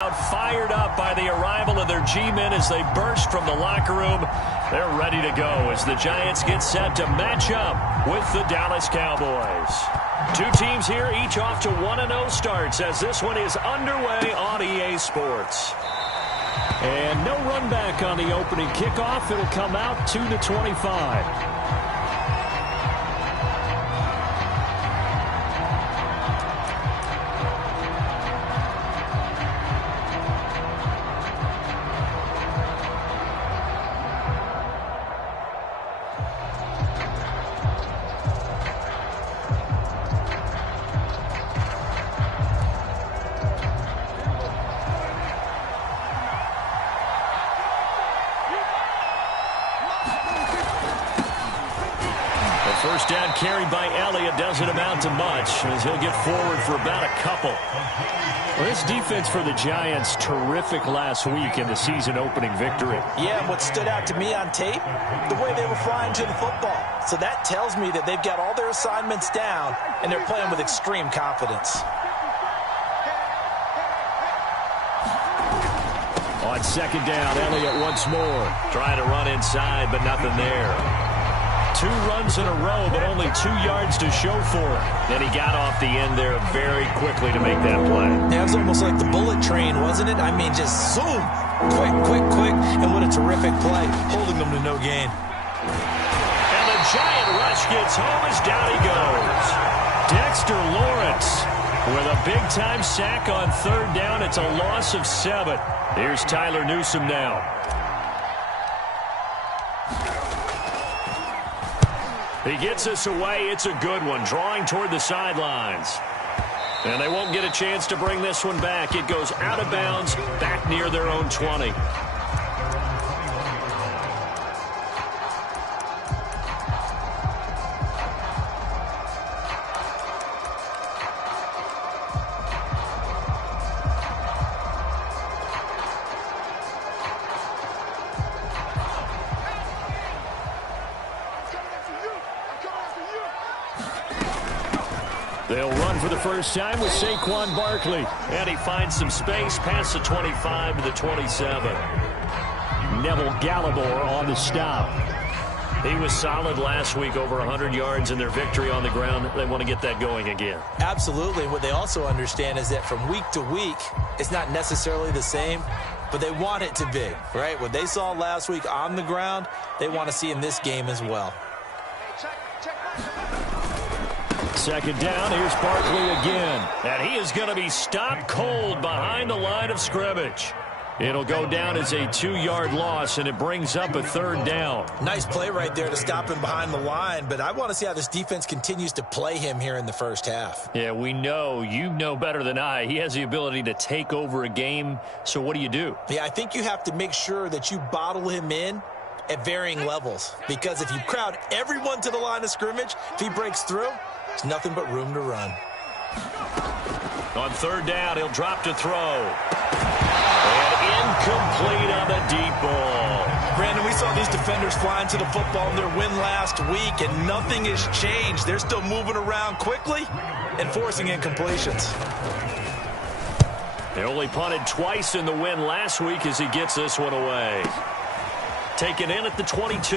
Fired up by the arrival of their G-men as they burst from the locker room. They're ready to go as the Giants get set to match up with the Dallas Cowboys. Two teams here, each off to 1-0 starts as this one is underway on EA Sports. And no run back on the opening kickoff. It'll come out 2-25. First down carried by Elliott doesn't amount to much as he'll get forward for about a couple. Well, this defense for the Giants, terrific last week in the season opening victory. Yeah, and what stood out to me on tape, the way they were flying to the football. So that tells me that they've got all their assignments down and they're playing with extreme confidence. On second down, Elliott once more. Trying to run inside, but nothing there. 2 runs in a row, but only 2 yards to show for it. Then he got off the end there very quickly to make that play. Yeah, it was almost like the bullet train, wasn't it? I mean, just zoom. Quick, quick, quick. And what a terrific play, holding them to no gain. And the Giant rush gets home as down he goes. Dexter Lawrence with a big-time sack on third down. It's a loss of 7. Here's Tyler Newsome now. He gets us away. It's a good one, drawing toward the sidelines. And they won't get a chance to bring this one back. It goes out of bounds, back near their own 20. They'll run for the first time with Saquon Barkley. And he finds some space past the 25 to the 27. Neville Gallimore on the stop. He was solid last week, over 100 yards in their victory on the ground. They want to get that going again. Absolutely. What they also understand is that from week to week, it's not necessarily the same, but they want it to be, right? What they saw last week on the ground, they want to see in this game as well. Second down, here's Barkley again. And he is going to be stopped cold behind the line of scrimmage. It'll go down as a 2-yard loss, and it brings up a third down. Nice play right there to stop him behind the line, but I want to see how this defense continues to play him here in the first half. Yeah, we know. You know better than I. He has the ability to take over a game, so what do you do? Yeah, I think you have to make sure that you bottle him in at varying levels, because if you crowd everyone to the line of scrimmage, if he breaks through, there's nothing but room to run. On third down, he'll drop to throw. And incomplete on the deep ball. Brandon, we saw these defenders flying to the football in their win last week, and nothing has changed. They're still moving around quickly and forcing incompletions. They only punted twice in the win last week as he gets this one away. Taken in at the 22.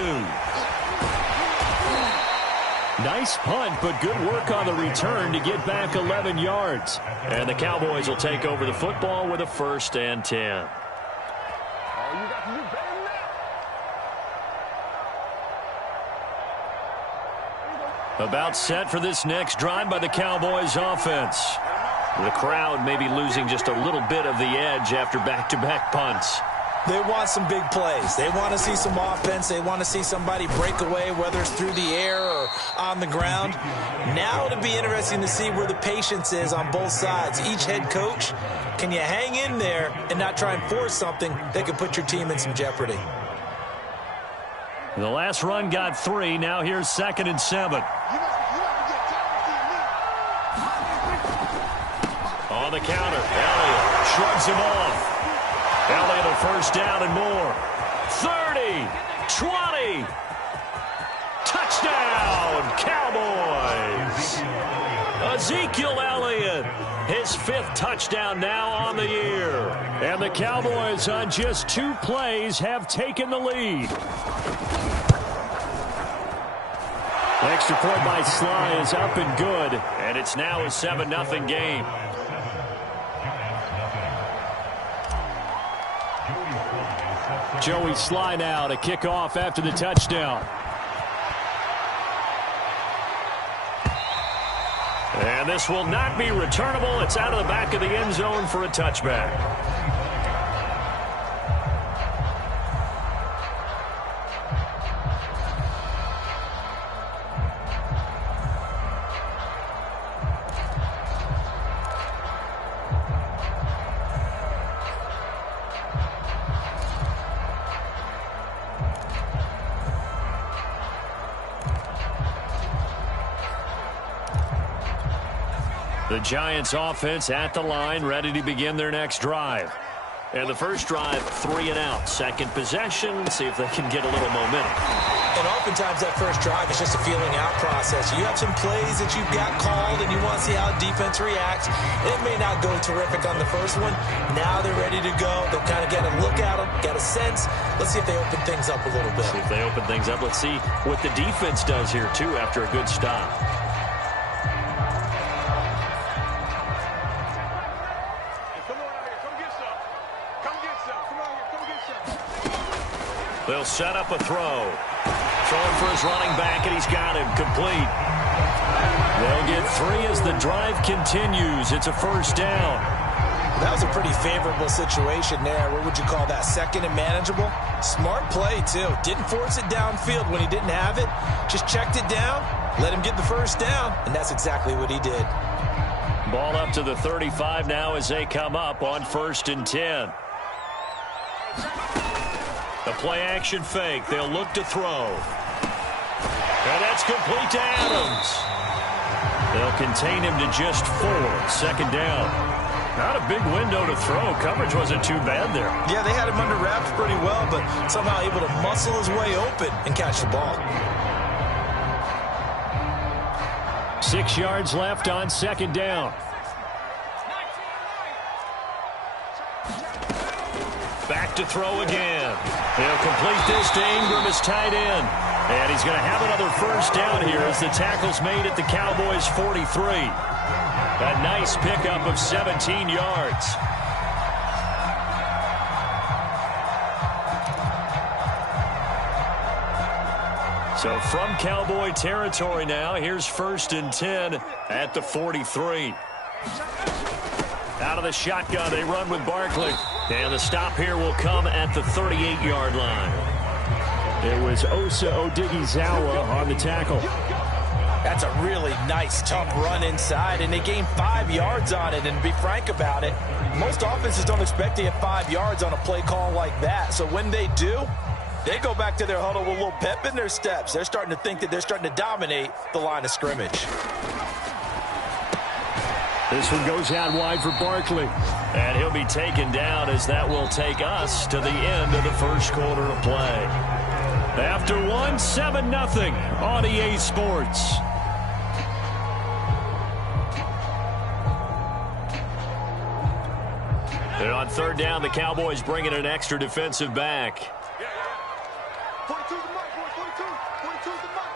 Nice punt, but good work on the return to get back 11 yards. And the Cowboys will take over the football with a 1st and 10. About set for this next drive by the Cowboys offense. The crowd may be losing just a little bit of the edge after back-to-back punts. They want some big plays. They want to see some offense. They want to see somebody break away, whether it's through the air or on the ground. Now it'll be interesting to see where the patience is on both sides. Each head coach, can you hang in there and not try and force something that could put your team in some jeopardy? The last run got 3. Now here's 2nd and 7. On the counter, Elliott shrugs him off. Elliott a first down and more. 30, 20. Touchdown, Cowboys. Ezekiel Elliott. His 5th touchdown now on the year. And the Cowboys on just 2 plays have taken the lead. Extra point by Sly is up and good. And it's now a 7-0 game. Joey Sly now to kick off after the touchdown. And this will not be returnable. It's out of the back of the end zone for a touchback. The Giants offense at the line, ready to begin their next drive. And the first drive, 3 and out. Second possession, see if they can get a little momentum. And oftentimes that first drive is just a feeling out process. You have some plays that you've got called and you want to see how defense reacts. It may not go terrific on the first one. Now they're ready to go. They've kind of got a look at them, got a sense. Let's see if they open things up a little bit. See if they open things up. Let's see what the defense does here, too, after a good stop. They'll set up a throw. Throwing for his running back, and he's got him complete. They'll get 3 as the drive continues. It's a first down. That was a pretty favorable situation there. What would you call that? Second and manageable? Smart play, too. Didn't force it downfield when he didn't have it. Just checked it down, let him get the first down, and that's exactly what he did. Ball up to the 35 now as they come up on 1st and 10. The play-action fake. They'll look to throw. And that's complete to Adams. They'll contain him to just 4. Second down. Not a big window to throw. Coverage wasn't too bad there. Yeah, they had him under wraps pretty well, but somehow able to muscle his way open and catch the ball. 6 yards left on 2nd down. Back to throw again. He'll complete this to Ingram as tight end. And he's going to have another first down here as the tackle's made at the Cowboys' 43. A nice pickup of 17 yards. So from Cowboy territory now, here's 1st and 10 at the 43. Out of the shotgun, they run with Barkley. And the stop here will come at the 38-yard line. It was Osa Odighizuwa on the tackle. That's a really nice, tough run inside, and they gained 5 yards on it. And to be frank about it, most offenses don't expect to get 5 yards on a play call like that. So when they do, they go back to their huddle with a little pep in their steps. They're starting to think that they're starting to dominate the line of scrimmage. This one goes out wide for Barkley. And he'll be taken down as that will take us to the end of the first quarter of play. After 1, 7-0 on EA Sports. And on 3rd down, the Cowboys bringing an extra defensive back. 42's the mark, 42's the mark.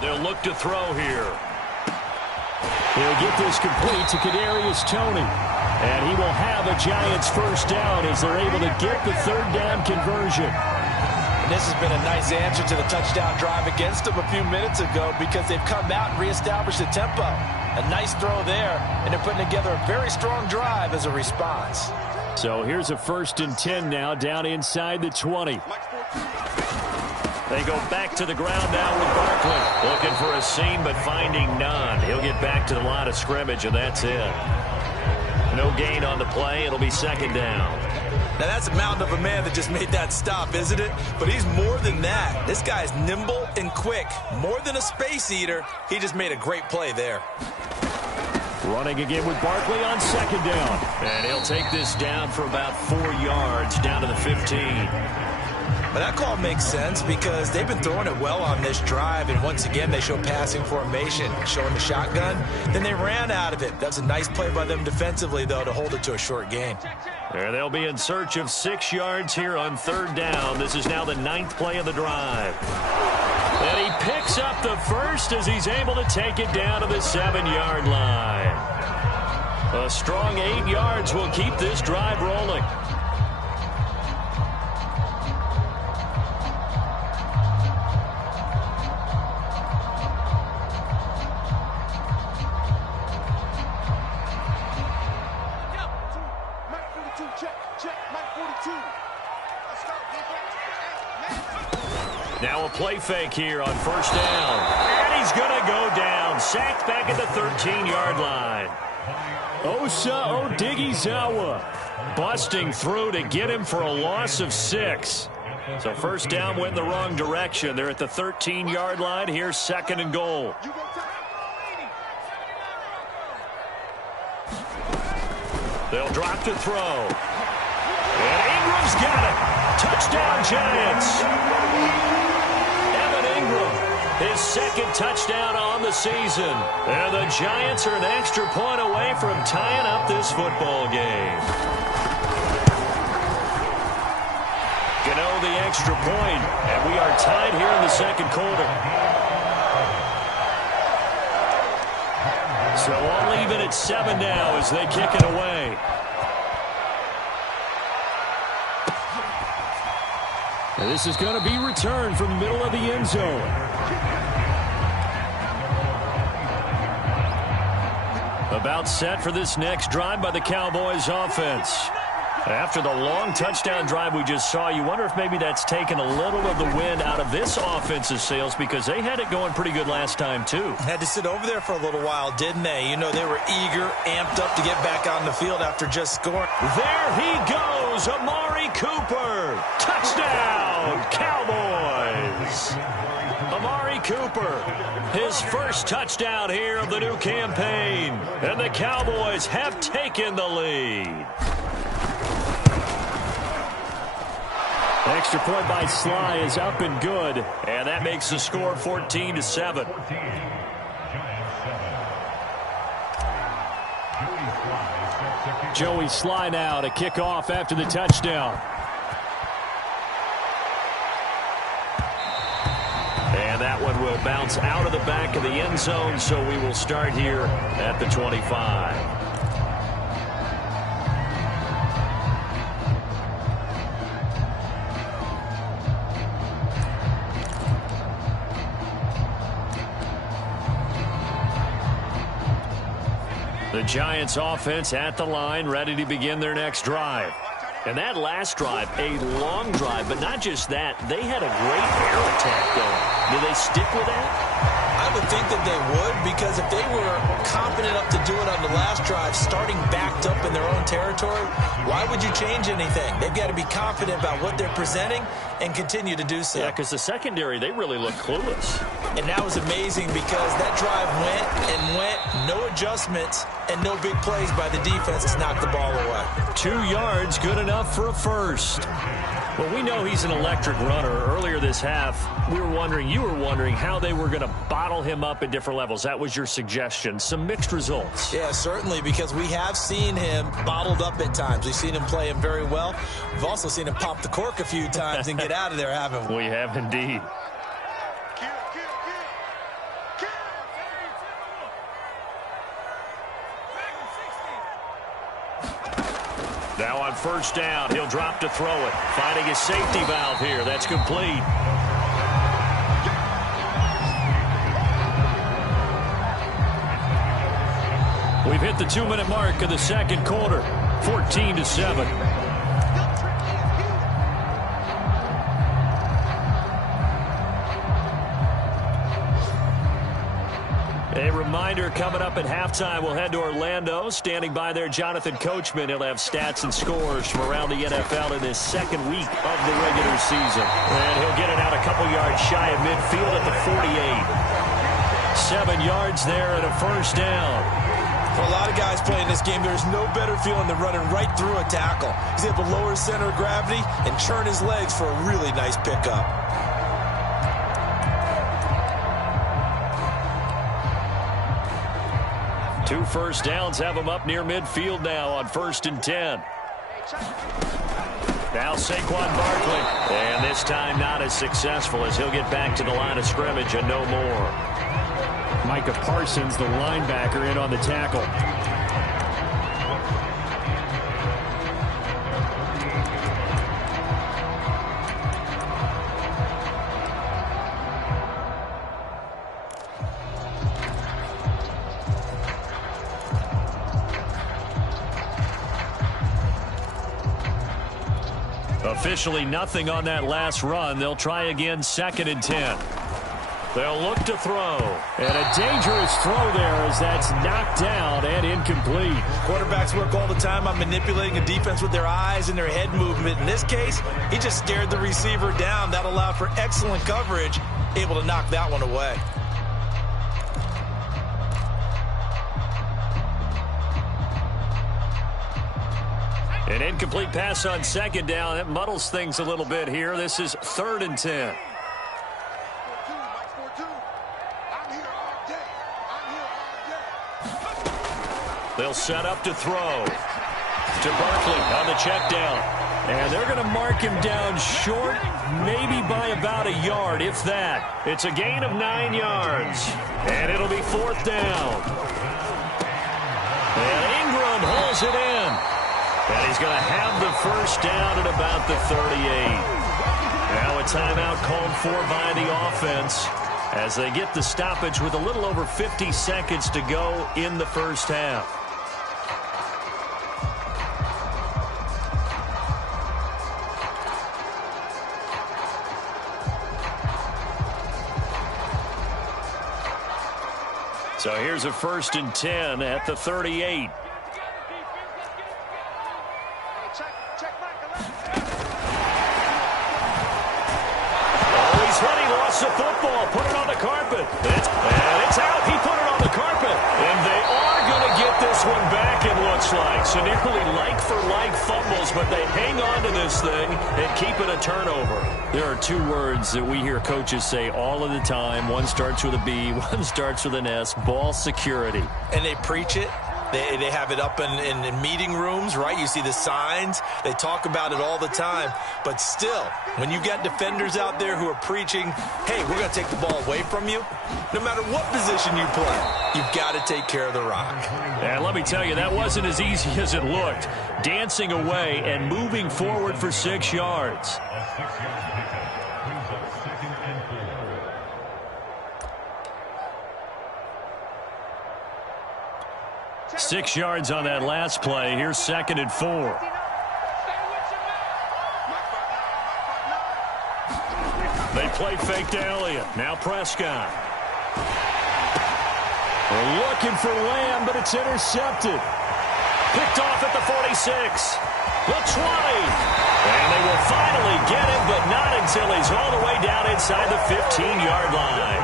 They'll look to throw here. He'll get this complete to Kadarius Toney. And he will have a Giants first down as they're able to get the 3rd down conversion. And this has been a nice answer to the touchdown drive against them a few minutes ago because they've come out and reestablished the tempo. A nice throw there, and they're putting together a very strong drive as a response. So here's a 1st and 10 now down inside the 20. They go back to the ground now with Barkley. Looking for a seam, but finding none. He'll get back to the line of scrimmage, and that's it. No gain on the play. It'll be 2nd down. Now, that's a mountain of a man that just made that stop, isn't it? But he's more than that. This guy's nimble and quick. More than a space eater. He just made a great play there. Running again with Barkley on 2nd down. And he'll take this down for about 4 yards down to the 15. Well, that call makes sense because they've been throwing it well on this drive, and once again, they show passing formation, showing the shotgun. Then they ran out of it. That was a nice play by them defensively, though, to hold it to a short gain. There they'll be in search of 6 yards here on third down. This is now the 9th play of the drive. And he picks up the first as he's able to take it down to the 7-yard line. A strong 8 yards will keep this drive rolling. Now a play fake here on first down. And he's going to go down. Sacked back at the 13-yard line. Osa Odighizuwa Busting through to get him for a loss of 6. So first down went in the wrong direction. They're at the 13-yard line. Here's 2nd and goal. They'll drop to throw. And Ingram's got it. Touchdown, Giants. Evan Ingram, his 2nd touchdown on the season. And the Giants are an extra point away from tying up this football game. Gano the extra point, and we are tied here in the 2nd quarter. So all even at 7 now as they kick it away. And this is going to be returned from the middle of the end zone. About set for this next drive by the Cowboys offense. After the long touchdown drive we just saw, you wonder if maybe that's taken a little of the wind out of this offensive sails because they had it going pretty good last time, too. Had to sit over there for a little while, didn't they? You know, they were eager, amped up to get back on the field after just scoring. There he goes, Amari Cooper. Touchdown, Cowboys. Amari Cooper, his first touchdown here of the new campaign. And the Cowboys have taken the lead. Extra point by Sly is up and good. And that makes the score 14-7. Joey Sly now to kick off after the touchdown. And that one will bounce out of the back of the end zone, so we will start here at the 25. The Giants offense at the line, ready to begin their next drive. And that last drive, a long drive, but not just that. They had a great air attack going. Do they stick with that? I would think that they would, because if they were confident enough to do it on the last drive, starting backed up in their own territory, why would you change anything? They've got to be confident about what they're presenting and continue to do so. Yeah, because the secondary, they really look clueless. And that was amazing because that drive went and went, no adjustments, and no big plays by the defense to knock the ball away. 2 yards, good enough for a first. Well, we know he's an electric runner. Earlier this half, you were wondering how they were going to bottle him up at different levels. That was your suggestion. Some mixed results. Yeah, certainly, because we have seen him bottled up at times. We've seen him play him very well. We've also seen him pop the cork a few times and get out of there, haven't we? We have indeed. Now on first down, he'll drop to throw it. Finding his safety valve here. That's complete. We've hit the 2-minute mark of the 2nd quarter. 14-7. A reminder, coming up at halftime, we'll head to Orlando. Standing by there, Jonathan Coachman. He'll have stats and scores from around the NFL in this 2nd week of the regular season. And he'll get it out a couple yards shy of midfield at the 48. 7 yards there and a first down. For a lot of guys playing this game, there's no better feeling than running right through a tackle. He's able to lower his center of gravity and churn his legs for a really nice pickup. Two first downs have him up near midfield now on 1st and 10. Now Saquon Barkley. And this time not as successful as he'll get back to the line of scrimmage and no more. Micah Parsons, the linebacker, in on the tackle. Officially nothing on that last run. They'll try again 2nd and 10. They'll look to throw. And a dangerous throw there as that's knocked down and incomplete. Quarterbacks work all the time on manipulating a defense with their eyes and their head movement. In this case, he just stared the receiver down. That allowed for excellent coverage, able to knock that one away. An incomplete pass on 2nd down. That muddles things a little bit here. This is 3rd and 10. They'll set up to throw to Barkley on the check down. And they're going to mark him down short, maybe by about a yard, if that. It's a gain of 9 yards. And it'll be 4th down. And Ingram holds it in. And he's going to have the first down at about the 38. Now a timeout called for by the offense as they get the stoppage with a little over 50 seconds to go in the first half. So here's a 1st and 10 at the 38. The football, put it on the carpet. And it's out. He put it on the carpet. And they are going to get this one back, it looks like. So nearly like-for-like fumbles, but they hang on to this thing and keep it a turnover. There are 2 words that we hear coaches say all of the time. One starts with a B, one starts with an S, ball security. And they preach it. They have it up in meeting rooms, right? You see the signs. They talk about it all the time. But still, when you got defenders out there who are preaching, hey, we're going to take the ball away from you, no matter what position you play, you've got to take care of the rock. And let me tell you, that wasn't as easy as it looked. Dancing away and moving forward for 6 yards. Six yards on that last play. Here's 2nd and 4. They play fake to Elliott. Now Prescott. They're looking for Lamb, but it's intercepted. Picked off at the 46. The 20. And they will finally get him, but not until he's all the way down inside the 15-yard line.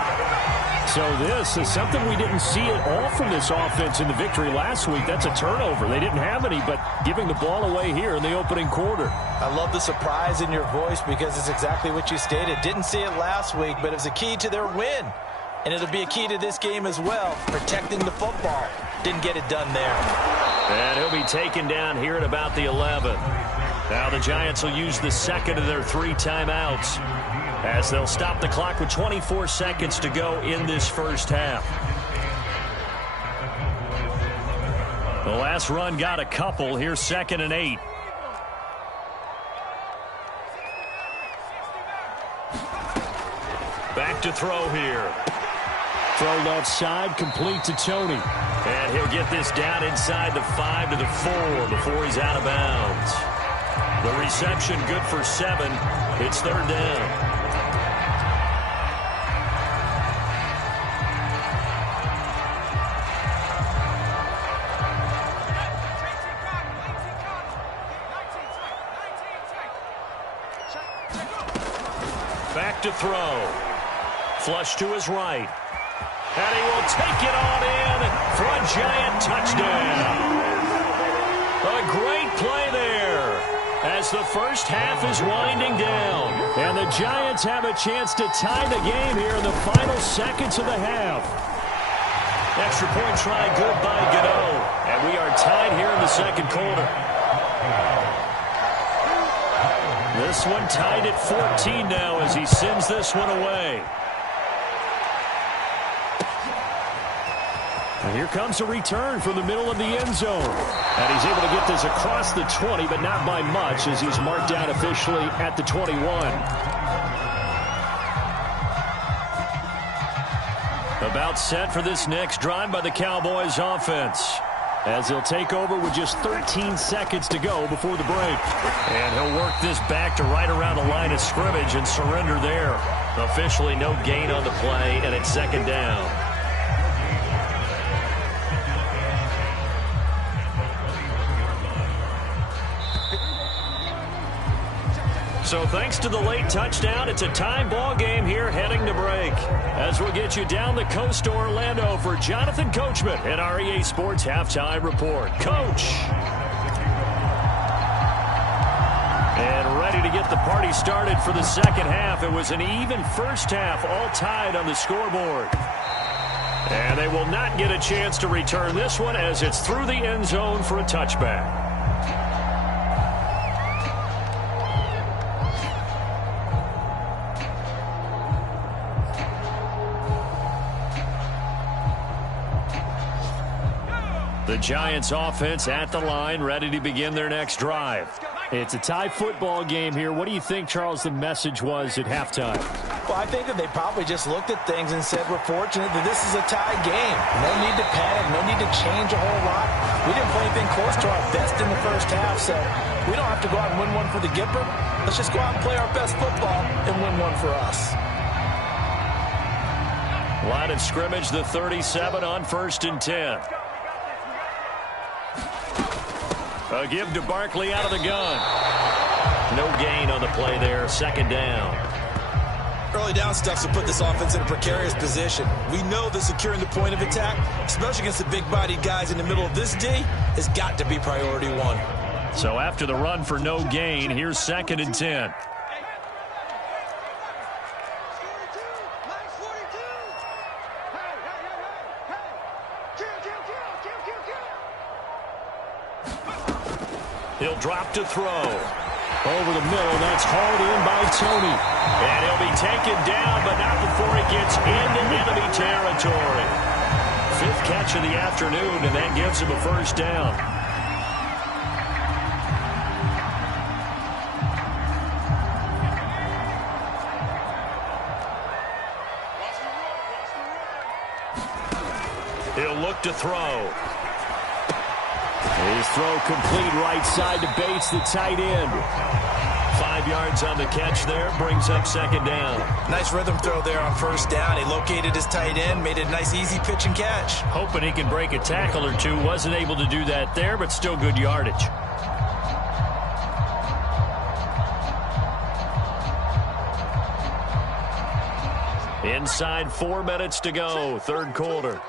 So this is something we didn't see at all from this offense in the victory last week. That's a turnover. They didn't have any, but giving the ball away here in the opening quarter. I love the surprise in your voice because it's exactly what you stated. Didn't see it last week, but it was a key to their win. And it'll be a key to this game as well, protecting the football. Didn't get it done there. And he'll be taken down here at about the 11. Now the Giants will use the 2nd of their 3 timeouts, as they'll stop the clock with 24 seconds to go in this first half. The last run got a couple. Here's 2nd and 8. Back to throw here. Throw left side, complete to Tony. And he'll get this down inside the 5 to the 4 before he's out of bounds. The reception good for 7. It's 3rd down. Back to throw. Flush to his right. And he will take it on in for a Giant touchdown. A great play there as the first half is winding down. And the Giants have a chance to tie the game here in the final seconds of the half. Extra point try good by Gano. And we are tied here in the second quarter. This one tied at 14 now as he sends this one away. And here comes a return from the middle of the end zone. And he's able to get this across the 20, but not by much as he's marked down officially at the 21. About set for this next drive by the Cowboys offense, as he'll take over with just 13 seconds to go before the break. And he'll work this back to right around the line of scrimmage and surrender there. Officially no gain on the play, and it's second down. So thanks to the late touchdown, it's a tie ball game here heading to break. As we'll get you down the coast to Orlando for Jonathan Coachman at our EA Sports Halftime Report. Coach. And ready to get the party started for the second half. It was an even first half, all tied on the scoreboard. And they will not get a chance to return this one as it's through the end zone for a touchback. The Giants offense at the line, ready to begin their next drive. It's a tie football game here. What do you think, Charles, the message was at halftime? Well, I think that they probably just looked at things and said, we're fortunate that this is a tie game. No need to panic, no need to change a whole lot. We didn't play anything close to our best in the first half, so we don't have to go out and win one for the Gipper. Let's just go out and play our best football and win one for us. Line of scrimmage, the 37 on 1st and 10. A give to Barkley out of the gun. No gain on the play there. Second down. Early down stuff will put this offense in a precarious position. We know that securing the point of attack, especially against the big-bodied guys in the middle of this D, has got to be priority one. So after the run for no gain, here's 2nd and 10. He'll drop to throw. Over the middle, that's hauled in by Tony. And he'll be taken down, but not before he gets into enemy territory. 5th catch of the afternoon, and that gives him a first down. He'll look to throw. His throw complete right side to Bates, the tight end. 5 yards on the catch there, brings up second down. Nice rhythm throw there on first down. He located his tight end, made it a nice easy pitch and catch. Hoping he can break a tackle or two. Wasn't able to do that there, but still good yardage. Inside 4 minutes to go, third quarter.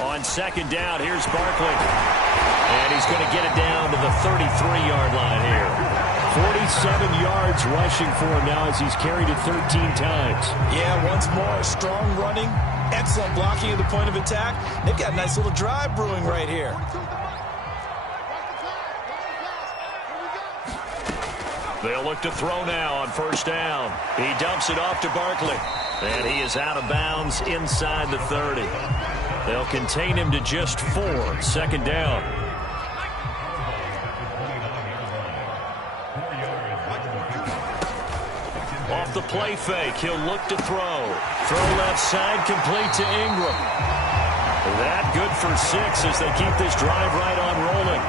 On second down, here's Barkley. And he's going to get it down to the 33-yard line here. 47 yards rushing for him now as he's carried it 13 times. Yeah, once more, strong running, excellent blocking at the point of attack. They've got a nice little drive brewing right here. They'll look to throw now on first down. He dumps it off to Barkley. And he is out of bounds inside the 30. They'll contain him to just 4. Second down. Off the play fake, he'll look to throw. Throw left side, complete to Ingram. That good for 6 as they keep this drive right on rolling.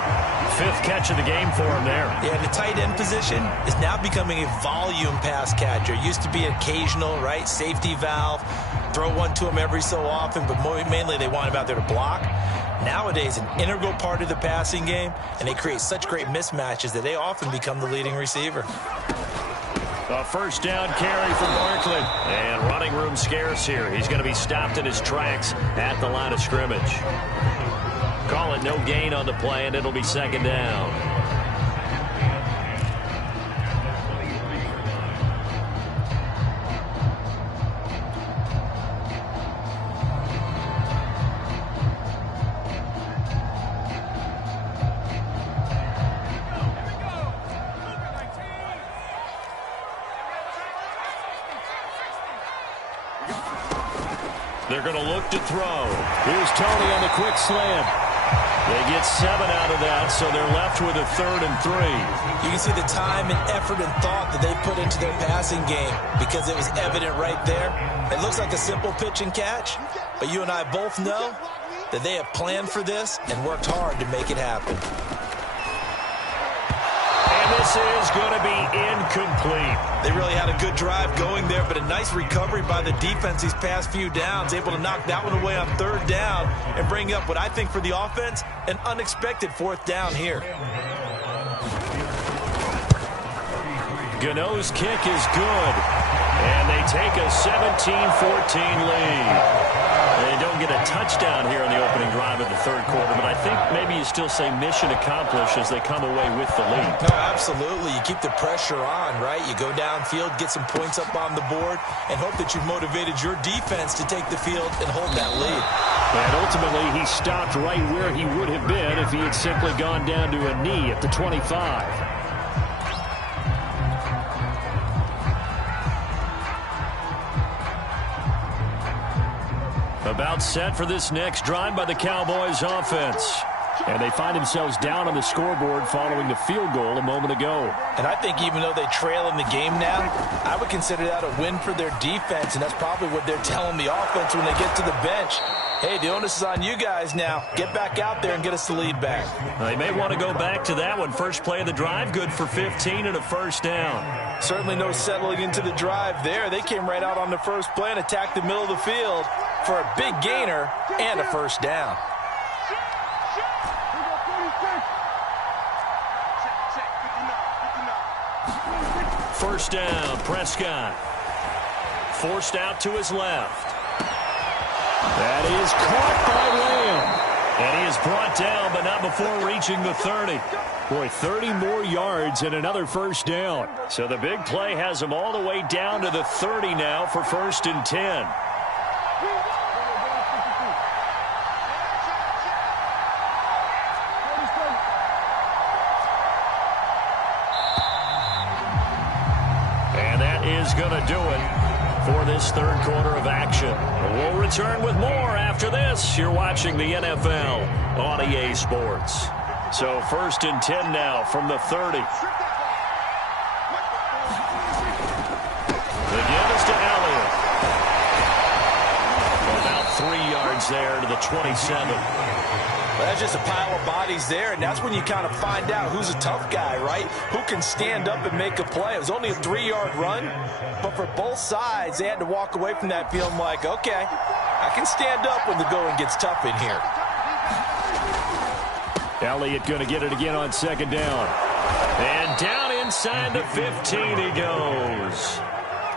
5th catch of the game for him there. Yeah, the tight end position is now becoming a volume pass catcher. Used to be occasional, right? Safety valve. Throw one to him every so often, but mainly they want him out there to block. Nowadays, an integral part of the passing game, and they create such great mismatches that they often become the leading receiver. A first down carry for Barkley. And running room scarce here. He's going to be stopped in his tracks at the line of scrimmage. Call it no gain on the play, and it'll be second down. They're going to look to throw. Here's Tony on the quick slant. They get 7 out of that, so they're left with a 3rd and 3. You can see the time and effort and thought that they put into their passing game because it was evident right there. It looks like a simple pitch and catch, but you and I both know that they have planned for this and worked hard to make it happen. And this is going to be incomplete. They really had a good drive going there, but a nice recovery by the defense these past few downs, able to knock that one away on 3rd down and bring up what I think for the offense, an unexpected 4th down here. Gano's kick is good, and they take a 17-14 lead. They don't get a touchdown here in the opening drive of the 3rd quarter, but I think maybe you still say mission accomplished as they come away with the lead. No, absolutely. You keep the pressure on, right? You go downfield, get some points up on the board, and hope that you've motivated your defense to take the field and hold that lead. And ultimately, he stopped right where he would have been if he had simply gone down to a knee at the 25. About set for this next drive by the Cowboys offense. And they find themselves down on the scoreboard following the field goal a moment ago. And I think even though they trail in the game now, I would consider that a win for their defense, and that's probably what they're telling the offense when they get to the bench. Hey, the onus is on you guys now. Get back out there and get us the lead back. They may want to go back to that one. First play of the drive, good for 15 and a first down. Certainly no settling into the drive there. They came right out on the first play and attacked the middle of the field for a big gainer and a first down. First down, Prescott. Forced out to his left. That is caught by Lamb. And he is brought down, but not before reaching the 30. Boy, 30 more yards and another first down. So the big play has him all the way down to the 30 now for 1st and 10. Is going to do it for this 3rd quarter of action. We'll return with more after this. You're watching the NFL on EA Sports. So 1st and 10 now from the 30. The give is to Elliott. About 3 yards there to the 27. Well, that's just a pile of bodies there, and that's when you kind of find out who's a tough guy, right? Who can stand up and make a play. It was only a 3-yard run, but for both sides, they had to walk away from that feeling like, okay, I can stand up when the going gets tough in here. Elliott going to get it again on 2nd down. And down inside the 15 he goes.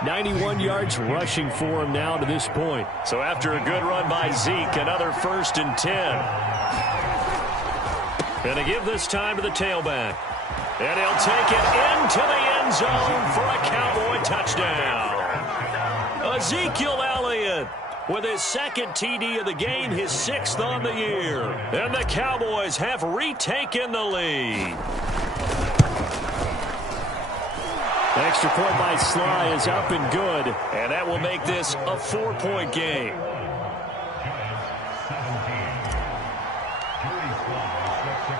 91 yards rushing for him now to this point. So after a good run by Zeke, another 1st and 10. Going to give this time to the tailback. And he'll take it into the end zone for a Cowboy touchdown. Ezekiel Elliott with his 2nd TD of the game, his 6th on the year. And the Cowboys have retaken the lead. The extra point by Sly is up and good. And that will make this a 4-point game.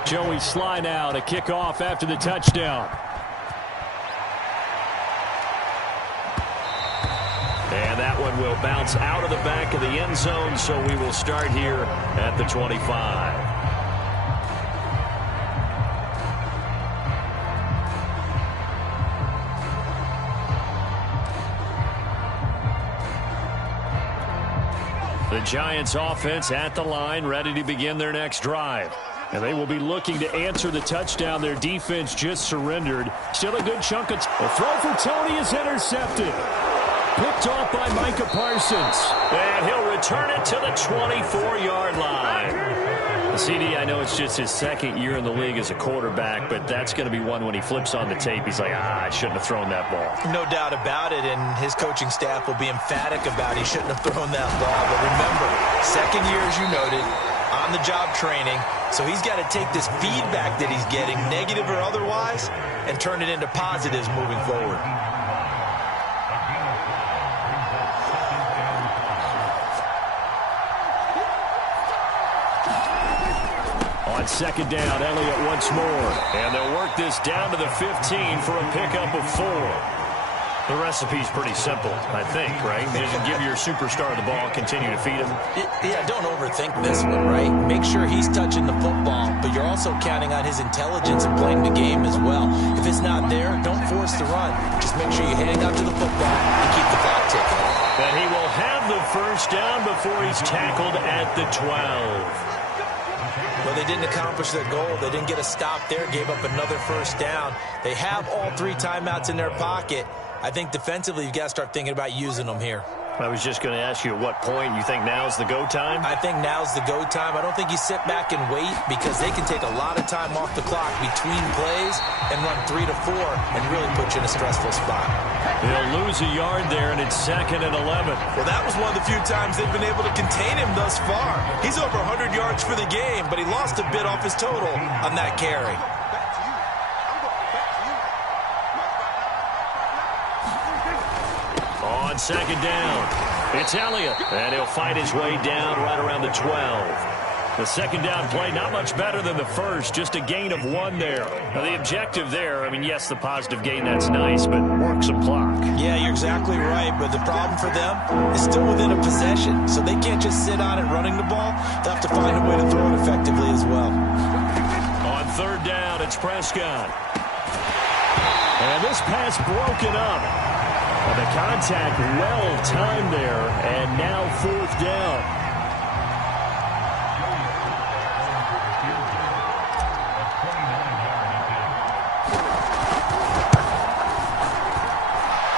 Joey Sly now to kick off after the touchdown. And that one will bounce out of the back of the end zone, so we will start here at the 25. The Giants offense at the line, ready to begin their next drive. And they will be looking to answer the touchdown their defense just surrendered. Still a good chunk of the throw for Tony is intercepted. Picked off by Micah Parsons. And he'll return it to the 24-yard line. The CD, I know it's just his second year in the league as a quarterback, but that's going to be one when he flips on the tape. He's like, I shouldn't have thrown that ball. No doubt about it, and his coaching staff will be emphatic about he shouldn't have thrown that ball. But remember, second year, as you noted, on-the-job training, so he's got to take this feedback that he's getting, negative or otherwise, and turn it into positives moving forward. On second down, Elliott once more. And they'll work this down to the 15 for a pickup of 4. The recipe's pretty simple, I think, right? Just give your superstar the ball, continue to feed him. Yeah, don't overthink this one, right? Make sure he's touching the football, but you're also counting on his intelligence and playing the game as well. If it's not there, don't force the run. Just make sure you hang out to the football and keep the clock ticking. And he will have the first down before he's tackled at the 12. Well, they didn't accomplish their goal. They didn't get a stop there, gave up another first down. They have all 3 timeouts in their pocket. I think defensively you've got to start thinking about using them here. I was just going to ask you at what point you think now's the go time? I think now's the go time. I don't think you sit back and wait because they can take a lot of time off the clock between plays and run 3 to 4 and really put you in a stressful spot. They'll lose a yard there, and it's 2nd and 11. Well, that was one of the few times they've been able to contain him thus far. He's over 100 yards for the game, but he lost a bit off his total on that carry. On second down, it's Elliott, and he'll fight his way down right around the 12. The second down play, not much better than the first, just a gain of 1 there. Now, the objective there, I mean, yes, the positive gain, that's nice, but work some clock. Yeah, you're exactly right, but the problem for them is still within a possession, so they can't just sit on it running the ball. They'll have to find a way to throw it effectively as well. On third down, it's Prescott. And this pass broken up. The contact well timed there, and now 4th down.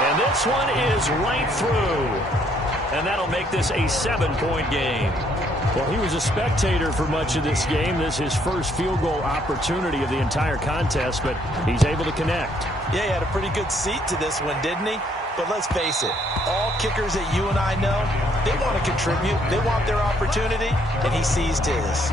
And this one is right through. And that'll make this a 7-point game. Well, he was a spectator for much of this game. This is his first field goal opportunity of the entire contest, but he's able to connect. Yeah, he had a pretty good seat to this one, didn't he? But let's face it, all kickers that you and I know, they want to contribute. They want their opportunity, and he seized his.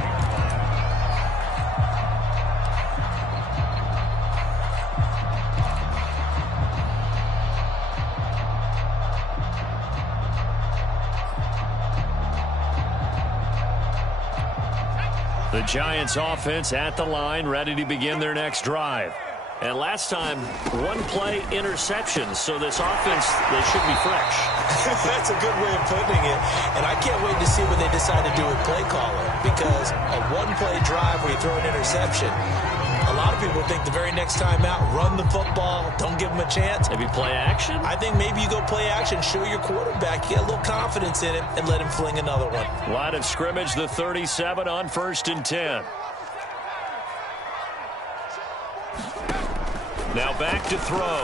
The Giants offense at the line, ready to begin their next drive. And last time, 1-play interceptions, so this offense, they should be fresh. That's a good way of putting it. And I can't wait to see what they decide to do with play calling, because a 1-play drive where you throw an interception, a lot of people think the very next time out, run the football, don't give them a chance. Maybe play action? I think maybe you go play action, show your quarterback, get a little confidence in it, and let him fling another one. Line of scrimmage, the 37 on 1st and 10. Now back to throw.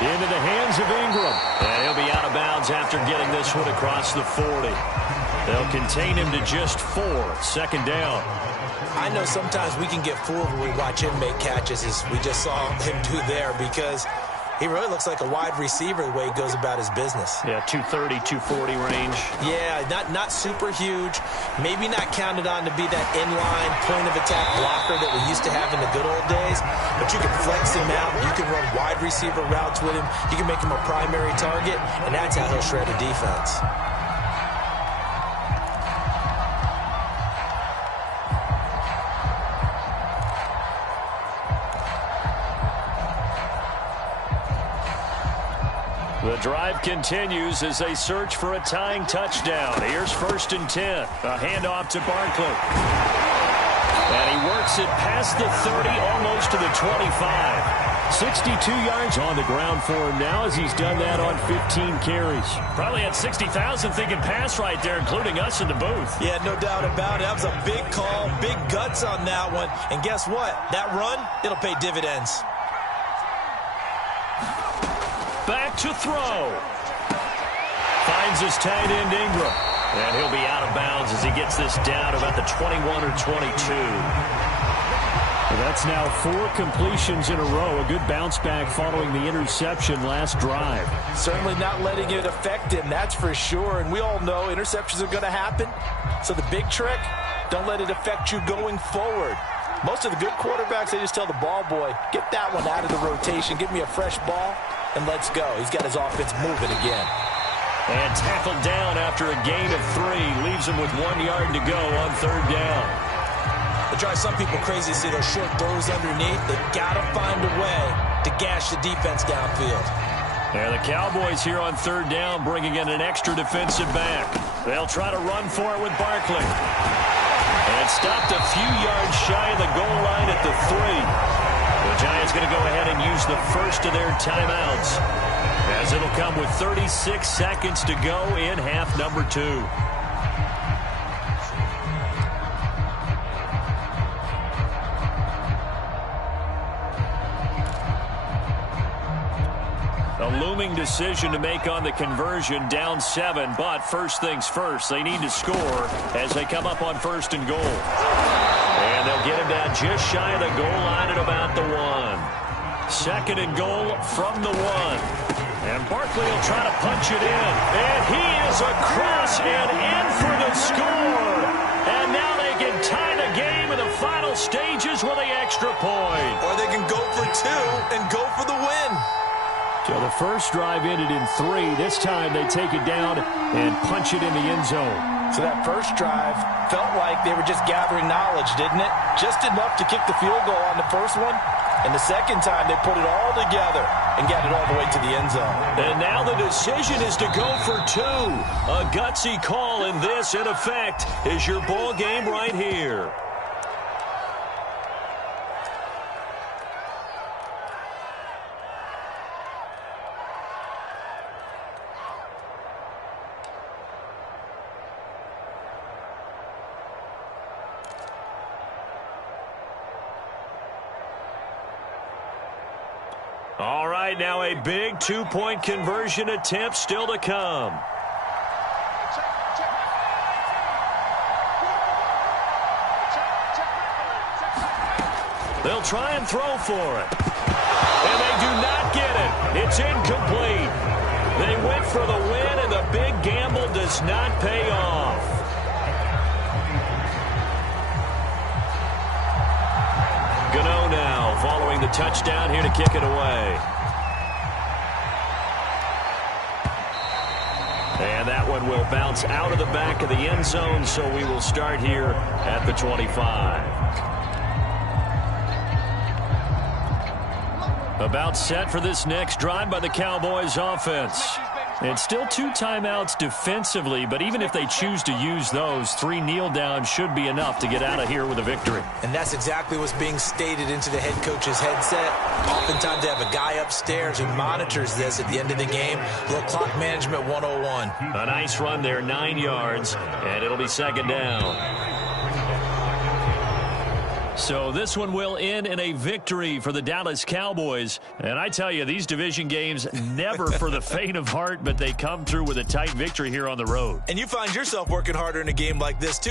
Into the hands of Ingram. And he'll be out of bounds after getting this one across the 40. They'll contain him to just 4. 2nd down. I know sometimes we can get fooled when we watch him make catches, as we just saw him do there, because he really looks like a wide receiver the way he goes about his business. Yeah, 230, 240 range. Yeah, not super huge. Maybe not counted on to be that inline point-of-attack blocker that we used to have in the good old days. But you can flex him out. You can run wide receiver routes with him. You can make him a primary target, and that's how he'll shred a defense. The drive continues as they search for a tying touchdown. Here's 1st and 10. A handoff to Barkley. And he works it past the 30, almost to the 25. 62 yards on the ground for him now as he's done that on 15 carries. Probably had 60,000 thinking pass right there, including us in the booth. Yeah, no doubt about it. That was a big call, big guts on that one. And guess what? That run, it'll pay dividends. Back to throw. Finds his tight end Ingram. And he'll be out of bounds as he gets this down to about the 21 or 22. That's now 4 completions in a row. A good bounce back following the interception last drive. Certainly not letting it affect him, that's for sure. And we all know interceptions are going to happen. So the big trick, don't let it affect you going forward. Most of the good quarterbacks, they just tell the ball boy, get that one out of the rotation, give me a fresh ball, and let's go. He's got his offense moving again. And tackled down after a gain of 3. Leaves him with 1 yard to go on third down. It drives some people crazy to see those short throws underneath. They've got to find a way to gash the defense downfield. And the Cowboys here on third down bringing in an extra defensive back. They'll try to run for it with Barkley. And stopped a few yards shy of the goal line at the 3. The Giants going to go ahead and use the first of their timeouts, as it'll come with 36 seconds to go in half number 2. A looming decision to make on the conversion, down 7, but first things first, they need to score as they come up on first and goal. And they'll get him down just shy of the goal line at about the 1. Second and goal from the 1. And Barkley will try to punch it in. And he is across and in for the score. And now they can tie the game in the final stages with the extra point. Or they can go for 2 and go for the win. So the first drive ended in 3. This time they take it down and punch it in the end zone. So that first drive felt like they were just gathering knowledge, didn't it? Just enough to kick the field goal on the first one. And the second time they put it all together and got it all the way to the end zone. And now the decision is to go for 2. A gutsy call, and this, in effect, is your ball game right here. All right, now a big 2-point conversion attempt still to come. They'll try and throw for it. And they do not get it. It's incomplete. They went for the win, and the big gamble does not pay off. Gano now following the touchdown here to kick it away. And that one will bounce out of the back of the end zone, so we will start here at the 25. About set for this next drive by the Cowboys offense. And still 2 timeouts defensively, but even if they choose to use those, 3 kneel downs should be enough to get out of here with a victory. And that's exactly what's being stated into the head coach's headset. Oftentimes they have a guy upstairs who monitors this at the end of the game. A little clock management 101. A nice run there, 9 yards, and it'll be second down. So this one will end in a victory for the Dallas Cowboys. And I tell you, these division games, never for the faint of heart, but they come through with a tight victory here on the road. And you find yourself working harder in a game like this, too.